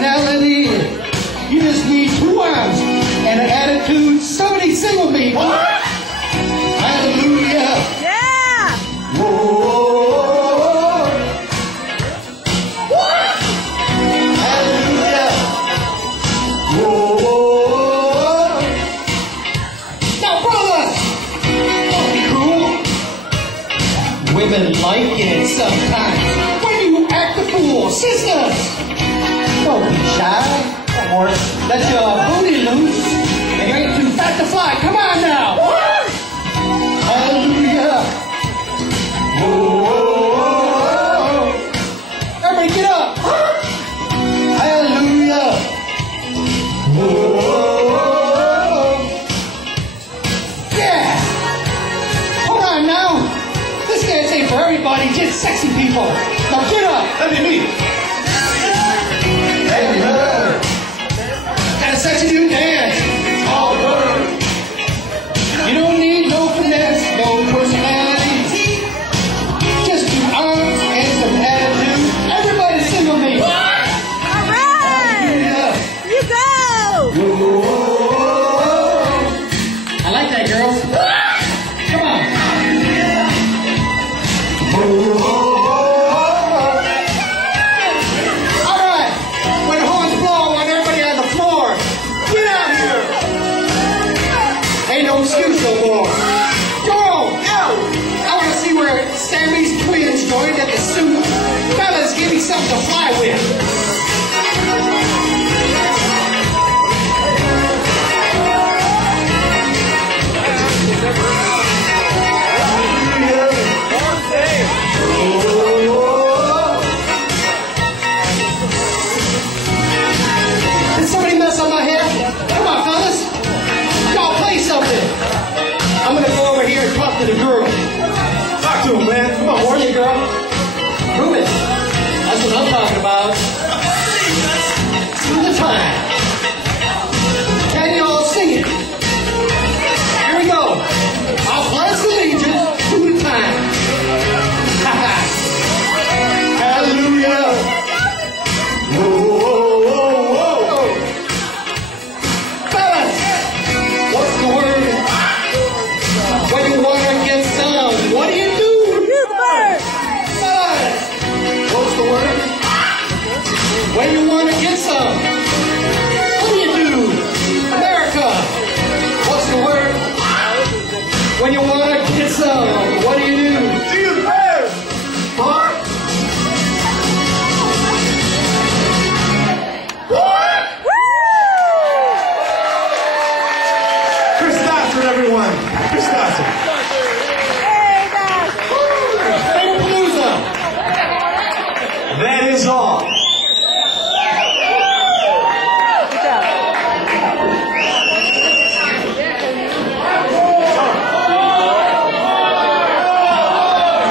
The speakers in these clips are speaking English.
personality. You just need 2 arms and an attitude. Somebody sing with me. What? Hallelujah. Yeah. Whoa. What? Hallelujah. Whoa. Now, brothers, don't be cruel. Women like it sometimes when you act the fool. Sisters, don't be shy. Let your booty loose. And you ain't too fat to fly. Come on now. What? Hallelujah. Whoa. Everybody get up. Hallelujah. Whoa. Yeah. Hold on now. This dance ain't for everybody, just sexy people. Now get up. Let me meet. Sexy new dance, all word. You don't need no finesse, no personality. Just 2 arms and some attitude. Everybody sing with me. All right. Yeah. You go. Whoa. I like that, girls. Come on. Whoa. No excuse no more. Go! I want to see where Sammy's twins joined at the suit. Fellas, give me something to fly with. Did somebody mess on my head? Come on, fellas. I'm gonna go over here and talk to the girl. Talk to him, man. Come on, horny girl. Prove it. That's what I'm talking about. To the time. Can you all sing it? Here we go. I'll bless the legion to the time. Hallelujah. Whoa. Fellas, what's the word? When you want to get some, what do you do? You first. What's the word? When you want to get some, what do you do? America. What's the word? When you want to get some, what do you do? Do you first? What? What? Chris Dawson, everyone. Chris Dawson. Faberpalooza. That is all. Good job.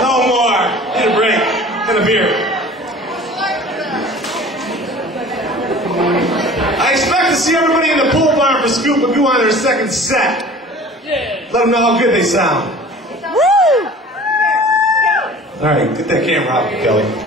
No more. Need a break. And a beer. I expect to see everybody in the pool bar for Scoop Magoo on their second set. Let them know how good they sound. Woo! All right, get that camera out, Kelly.